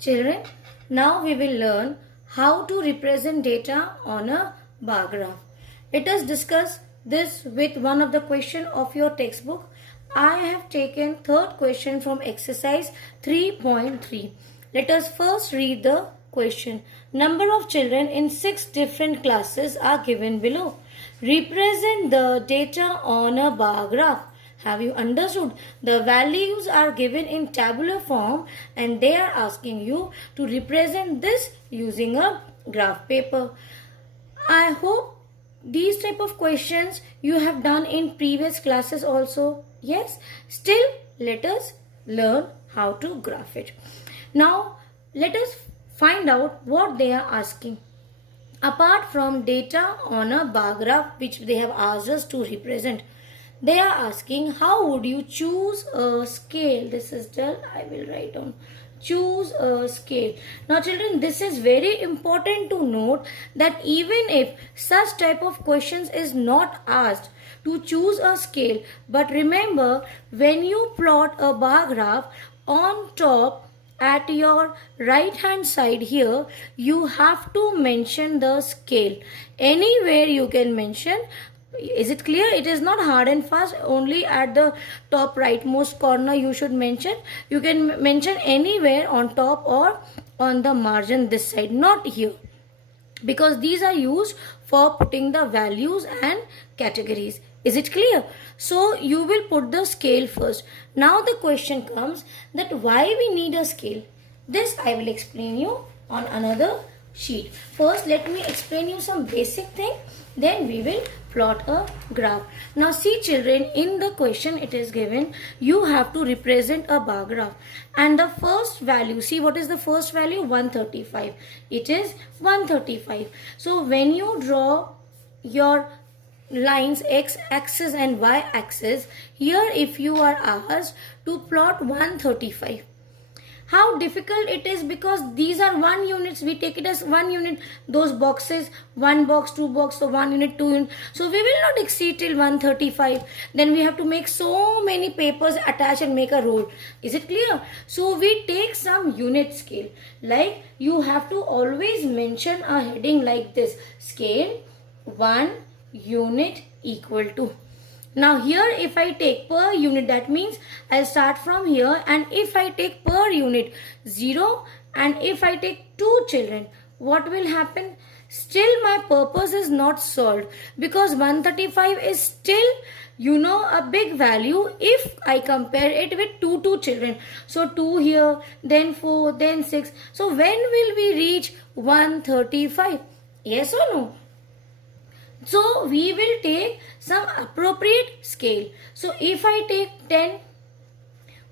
Children, now we will learn how to represent data on a bar graph. Let us discuss this with one of the question of your textbook. I have taken third question from exercise 3.3. Let us first read the question. Number of children in 6 different classes are given below. Represent the data on a bar graph. Have you understood? The values are given in tabular form and they are asking you to represent this using a graph paper. I hope these type of questions you have done in previous classes also. Yes? Still, let us learn how to graph it. Now, let us find out what they are asking. Apart from data on a bar graph which they have asked us to represent, they are asking how would you choose a scale. This is dull, I will write down. Choose a scale. Now children, this is very important to note that even if such type of questions is not asked to choose a scale, but remember when you plot a bar graph on top at your right hand side here, you have to mention the scale. Anywhere you can mention. Is it clear? It is not hard and fast. Only at the top rightmost corner you should mention. You can mention anywhere on top or on the margin this side, not here, because these are used for putting the values and categories. Is it clear? So you will put the scale first. Now the question comes that why we need a scale. This I will explain you on another sheet. First let me explain you some basic thing, then we will plot a graph. Now see children, in the question it is given you have to represent a bar graph and the first value, see what is the first value? 135. It is 135. So when you draw your lines x axis and y axis, here if you are asked to plot 135, how difficult it is, because these are 1 units, we take it as 1 unit, those boxes 1 box 2 box, so 1 unit 2 unit, so we will not exceed till 135. Then we have to make so many papers, attach and make a roll. Is it clear? So we take some unit scale, like you have to always mention a heading like this, scale 1 unit equal to. Now here if I take per unit, that means I'll start from here, and if I take per unit 0 and if I take 2 children, what will happen? Still my purpose is not solved, because 135 is still a big value if I compare it with 2 children. So 2 here, then 4, then 6. So when will we reach 135? Yes or no? So we will take some appropriate scale. So if I take 10,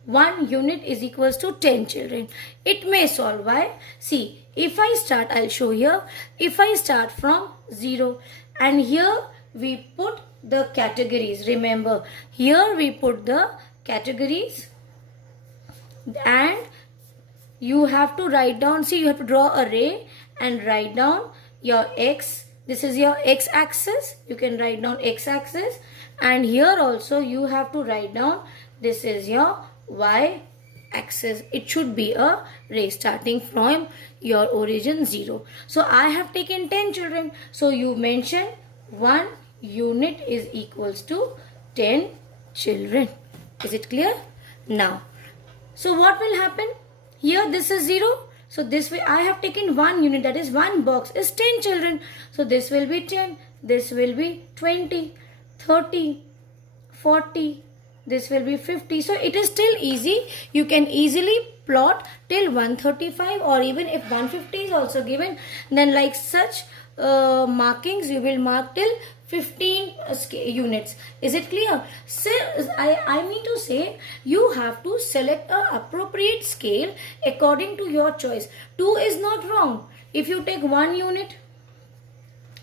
1 unit is equals to 10 children. It may solve. Why? See, if I start, I'll show here. If I start from 0 and here we put the categories. Remember, here we put the categories and you have to write down, see, you have to draw a ray and write down your x. This is your x-axis. You can write down x-axis, and here also you have to write down, this is your y-axis. It should be a ray starting from your origin 0. So I have taken 10 children. So you mention 1 unit is equals to 10 children. Is it clear? Now, so what will happen? Here this is 0. So this way I have taken 1 unit, that is 1 box is 10 children. So this will be 10, this will be 20, 30, 40, this will be 50. So it is still easy. You can easily plot till 135, or even if 150 is also given, then like such markings you will mark till 15 units. Is it clear? So I mean to say you have to select a appropriate scale according to your choice. 2 is not wrong. If you take 1 unit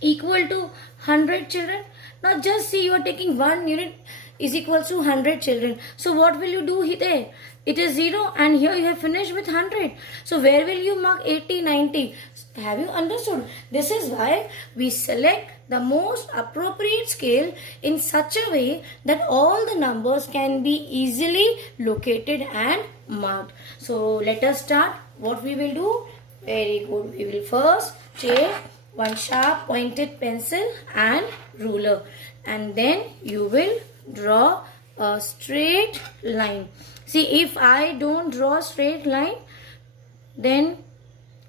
equal to 100 children, now just see, you are taking 1 unit is equal to 100 children. So what will you do there? It is 0 and here you have finished with 100. So where will you mark 80, 90? Have you understood? This is why we select the most appropriate scale in such a way that all the numbers can be easily located and marked. So let us start what we will do? Very good. We will first take one sharp pointed pencil and ruler, and then you will draw a straight line. See, if I don't draw straight line, then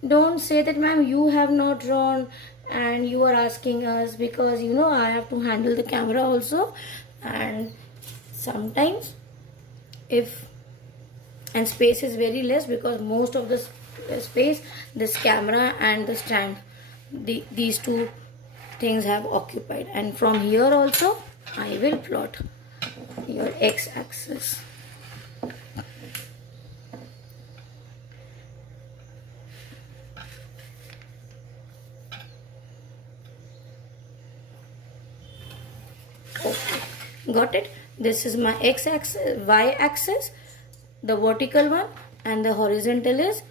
don't say that ma'am you have not drawn and you are asking us, because you know I have to handle the camera also, and sometimes if and space is very less, because most of the space this camera and the stand, these two things have occupied. And from here also I will plot your x-axis. Okay, got it? This is my x-axis, y-axis, the vertical one, and the horizontal is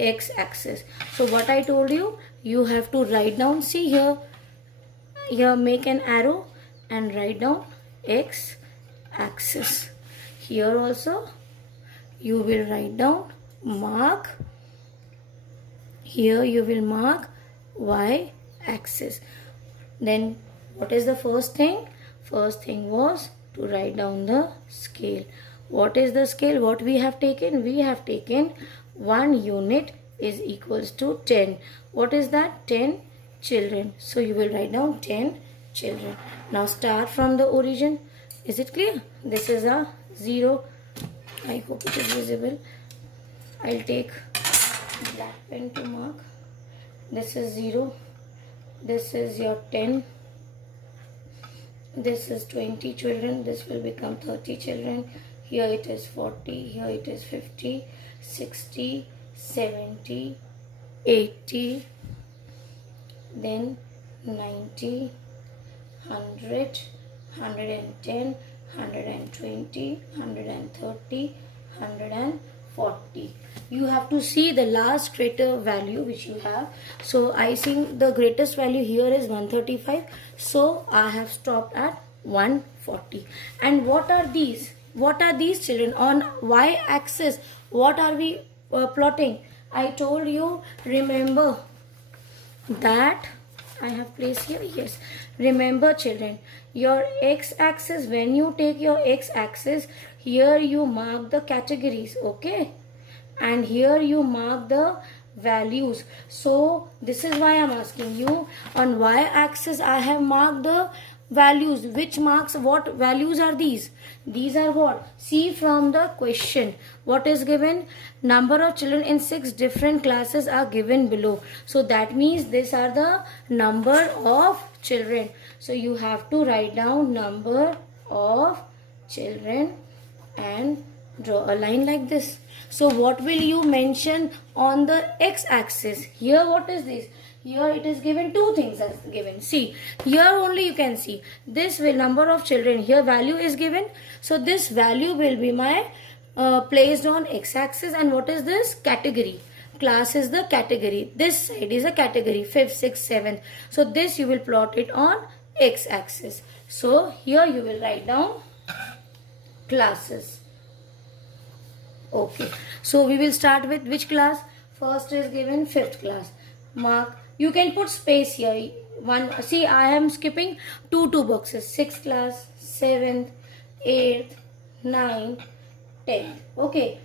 x-axis. So what I told you, you have to write down, see here make an arrow and write down x-axis. Here also you will write down, mark, here you will mark y-axis. Then what is the first thing? First thing was to write down the scale. What is the scale? What we have taken? We have taken 1 unit is equals to 10. What is that? 10 children. So you will write down 10 children. Now start from the origin. Is it clear? This is a 0. I hope it is visible. I'll take black pen to mark. This is 0. This is your 10. This is 20 children. This will become 30 children. Here it is 40. Here it is 50, 60, 70, 80, then 90, 100, 110, 120, 130, 140. You have to see the last greater value which you have. So I think the greatest value here is 135. So I have stopped at 140. And what are these? What are these children? On y-axis, what are we plotting? I told you, remember that I have placed here. Yes, remember children, your x-axis, when you take your x-axis, here you mark the categories, okay, and here you mark the values. So this is why I am asking you, on y-axis I have marked the values. Which marks, what values are these? These are what? See from the question, what is given? Number of children in 6 different classes are given below. So that means these are the number of children. So you have to write down number of children and draw a line like this. So what will you mention on the x-axis? Here what is this? Here it is given, two things as given. See, here only you can see this will number of children. Here value is given. So this value will be my placed on x-axis. And what is this? Category. Class is the category. This side is a category, 5th, 6th, 7th. So this you will plot it on x-axis. So here you will write down classes. Okay. So we will start with which class? First is given 5th class. Mark. You can put space here. One. See, I am skipping two boxes. 6th class, 7th, 8th, 9th, 10th. Okay.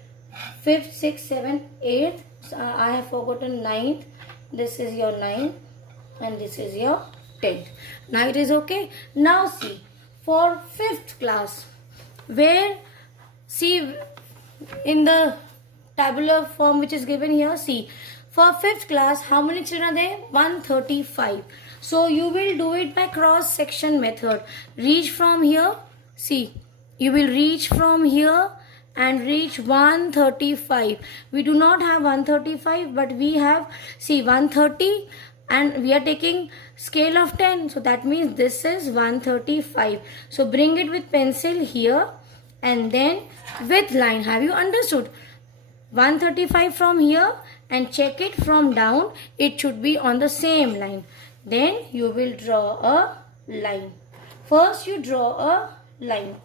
5th, 6th, 7th, 8th. So I have forgotten 9th. This is your 9th and this is your 10th. Now it is okay. Now see, for 5th class, where, see, in the tabular form which is given here, see, for 5th class, how many children are there? 135. So you will do it by cross section method. Reach from here. See, you will reach from here and reach 135. We do not have 135, but we have, see, 130, and we are taking scale of 10. So that means this is 135. So bring it with pencil here and then with line. Have you understood? 135 from here and check it from down. It should be on the same line. Then you will draw a line. First you draw a line.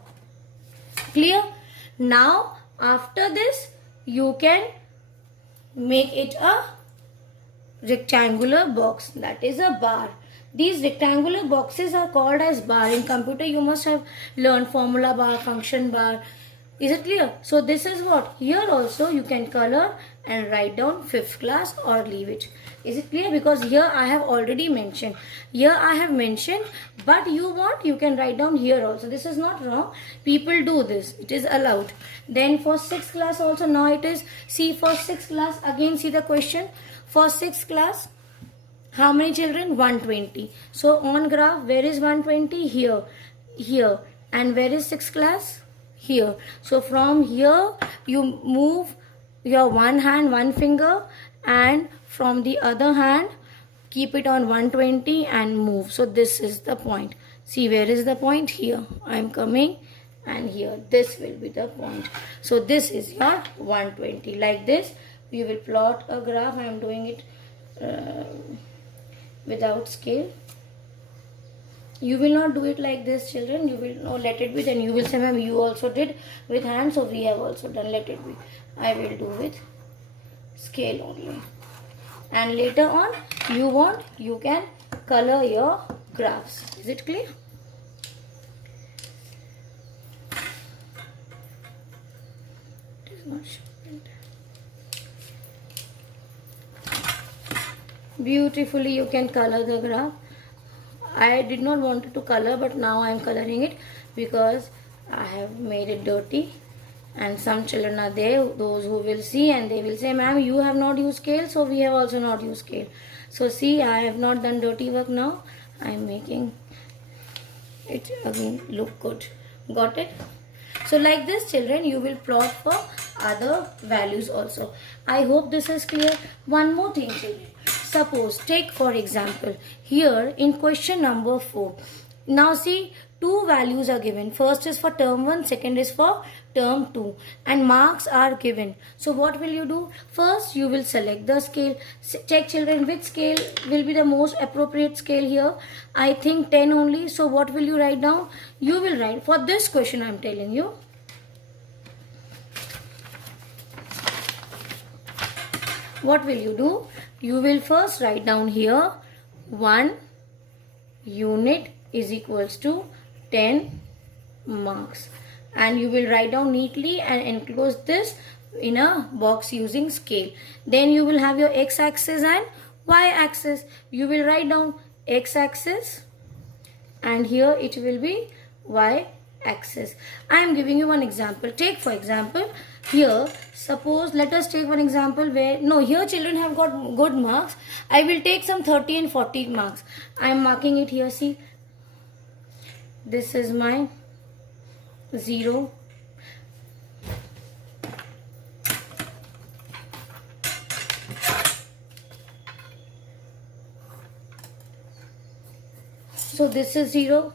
Clear? Now after this you can make it a rectangular box, that is a bar. These rectangular boxes are called as bar. In computer you must have learned formula bar, function bar. Is it clear? So this is what, here also you can color and write down 5th class or leave it. Is it clear? Because here I have already mentioned. Here I have mentioned, but you want, you can write down here also. This is not wrong. People do this. It is allowed. Then for 6th class also, now it is, see for 6th class, again see the question. For 6th class, how many children? 120. So on graph, where is 120? Here. Here. And where is 6th class? Here. So from here, you move your one hand, one finger, and from the other hand, keep it on 120 and move. So this is the point. See, where is the point? Here. I am coming, and here. This will be the point. So this is your 120. Like this, we will plot a graph. I am doing it without scale. You will not do it like this, children. You will let it be. Then you will say, ma'am, you also did with hand. So we have also done. Let it be. I will do with scale only. And later on, you can color your graphs. Is it clear? It is not sharpened. Beautifully, you can color the graph. I did not want to color, but now I am coloring it because I have made it dirty, and some children are there, those who will see and they will say, ma'am, you have not used scale, so we have also not used scale. So see, I have not done dirty work now. I am making it again look good. Got it? So like this, children, you will plot for other values also. I hope this is clear. One more thing, children. Suppose, take for example, here in question number 4. Now see, 2 values are given. First is for term 1, second is for term 2. And marks are given. So what will you do? First, you will select the scale. Check, children, which scale will be the most appropriate scale here. I think 10 only. So what will you write down? You will write, for this question I am telling you. What will you do? You will first write down here 1 unit is equals to 10 marks, and you will write down neatly and enclose this in a box using scale. Then you will have your x-axis and y-axis. You will write down x-axis and here it will be y-axis. I am giving you one example. Take for example, here suppose, let us take one example where, no, here children have got good marks. I will take some 30 and 40 marks. I am marking it here. See, this is my 0. So this is 0.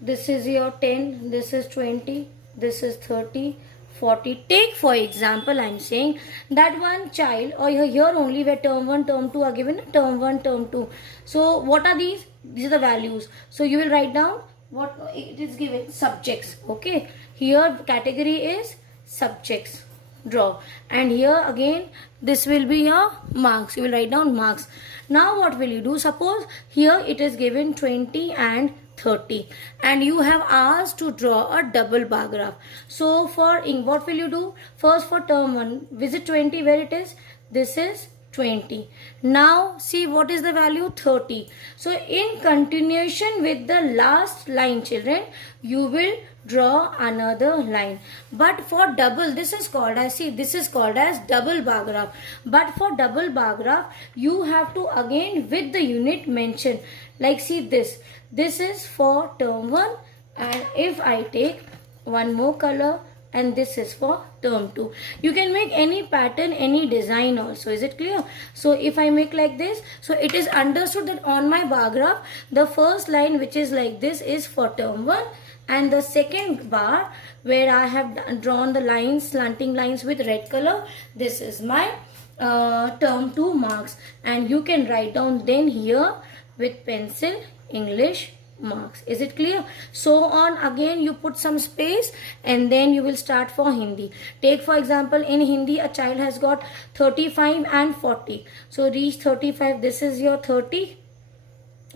This is your 10. This is 20. This is 30, 40. Take for example, I am saying that one child, or here only where term 1, term 2 are given, term 1, term 2. So what are these? These are the values. So you will write down what it is given, subjects. Okay, here category is subjects. Draw. And here again this will be your marks. You will write down marks. Now what will you do? Suppose here it is given 20 and 30 and you have asked to draw a double bar graph. So for what will you do? First for term 1, visit 20 where it is. This is 20. Now see what is the value? 30. So in continuation with the last line, children, you will draw another line. But for double, this is called as, see, this is called as double bar graph. But for double bar graph, you have to again with the unit mention. Like see this. This is for term 1, and if I take one more color, and this is for term 2. You can make any pattern, any design also. Is it clear? So if I make like this, so it is understood that on my bar graph, the first line which is like this is for term 1, and the second bar where I have drawn the lines, slanting lines with red color, this is my term 2 marks. And you can write down then here with pencil English marks. Is it clear? So on, again you put some space and then you will start for Hindi. Take for example, in Hindi a child has got 35 and 40. So reach 35, this is your 30,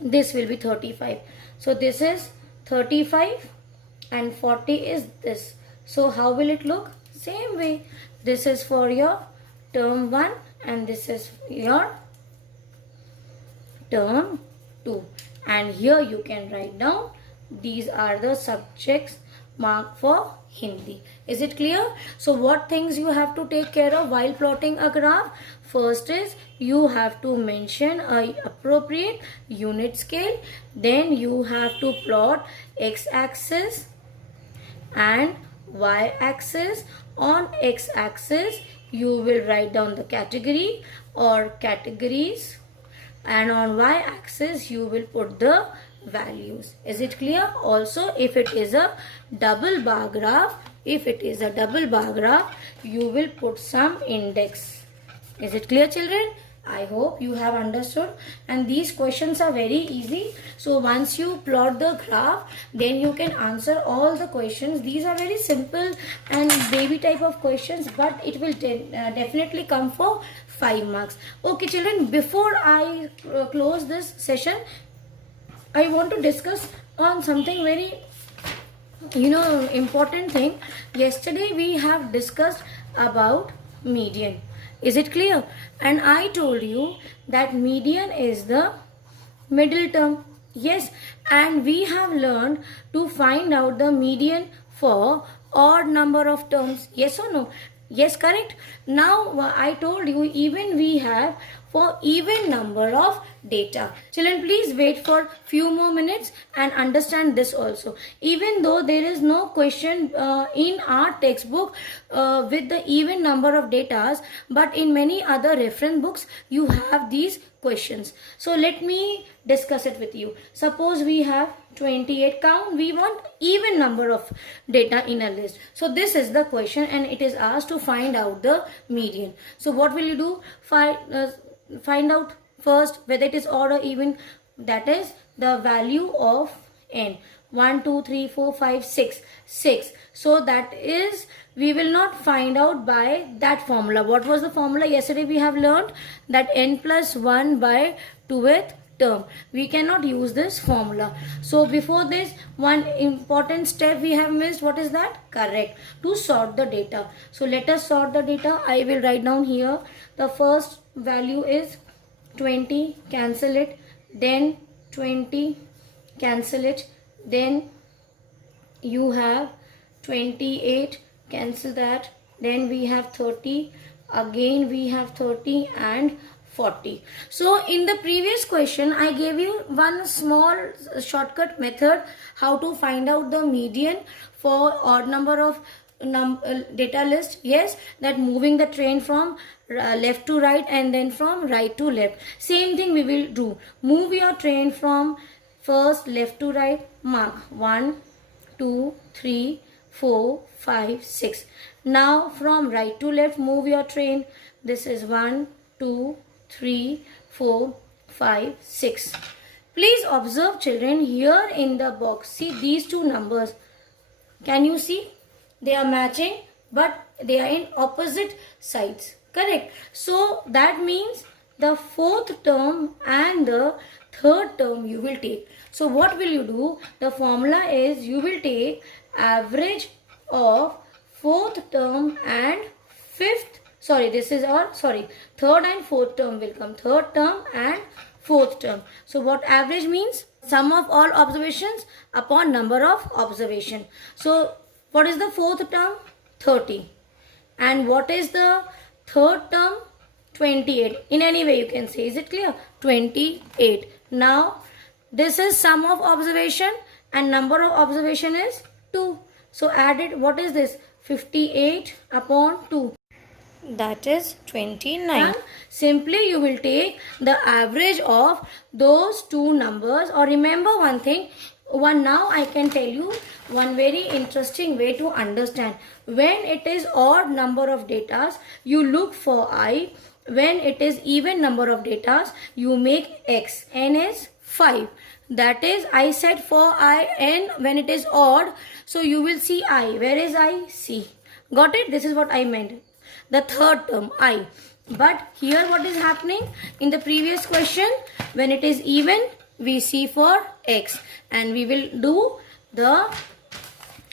this will be 35. So this is 35 and 40 is this. So how will it look? Same way. This is for your term 1 and this is your term 2. And here you can write down these are the subjects marked for Hindi. Is it clear? So what things you have to take care of while plotting a graph? First is you have to mention a appropriate unit scale. Then you have to plot x-axis and y-axis. On x-axis you will write down the category or categories, and on y-axis you will put the values. Is it clear? Also, if it is a double bar graph, you will put some index. Is it clear, children? I hope you have understood, and these questions are very easy. So once you plot the graph, then you can answer all the questions. These are very simple and baby type of questions, but it will definitely come for 5 marks. Okay children, before I close this session, I want to discuss on something very important thing. Yesterday we have discussed about median. Is it clear? And I told you that median is the middle term. Yes, and we have learned to find out the median for odd number of terms. Yes or no? Yes, correct. Now I told you even we have for even number of data. Children, please wait for few more minutes and understand this also. Even though there is no question in our textbook with the even number of data, but in many other reference books you have these questions. So let me discuss it with you. Suppose we have 28 count, we want even number of data in a list. So this is the question and it is asked to find out the median. So what will you do? Find out first whether it is odd or even, that is the value of n. 1, 2, 3, 4, 5, 6. 6. So that is, we will not find out by that formula. What was the formula? Yesterday we have learned that n plus 1 by 2th term. We cannot use this formula. So before this, one important step we have missed. What is that? Correct. To sort the data. So let us sort the data. I will write down here. The first value is 20. Cancel it. Then 20. Cancel it. Then you have 28. Cancel that. Then we have 30. Again we have 30 and 40. So in the previous question I gave you one small shortcut method how to find out the median for odd number of data list. Yes, that moving the train from left to right and then from right to left. Same thing we will do. Move your train from first left to right. Mark 1, 2, 3, 4, 5, 6. Now from right to left move your train. This is 1, 2, 3, 4, 5, 6. Please observe children here in the box. See these two numbers. Can you see? They are matching but they are in opposite sides. Correct. So that means the fourth term and the third term you will take. So what will you do? The formula is you will take average of fourth term and third and fourth term will come. Third term and fourth term. So what average means? Sum of all observations upon number of observation. So what is the fourth term? 30. And what is the third term? 28. In any way you can say. Is it clear? 28. Now this is sum of observation and number of observation is 2. So add it. What is this? 58 upon 2. That is 29. And simply you will take the average of those two numbers. Or remember one thing. Now I can tell you one very interesting way to understand. When it is odd number of datas, you look for I. When it is even number of datas, you make X. N is 5. That is, I said for I n when it is odd, so you will see I. Where is I? C. Got it? This is what I meant. The third term, I. But here what is happening? In the previous question, when it is even, we see for x. And we will do the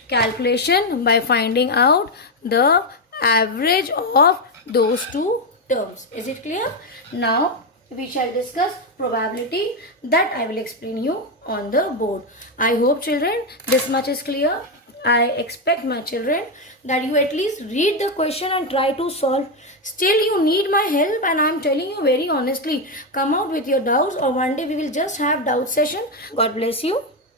calculation by finding out the average of those two terms. Is it clear? Now we shall discuss probability, that I will explain you on the board. I hope children this much is clear. I expect my children that you at least read the question and try to solve. Still you need my help, and I am telling you very honestly, come out with your doubts, or one day we will just have doubt session. God bless you.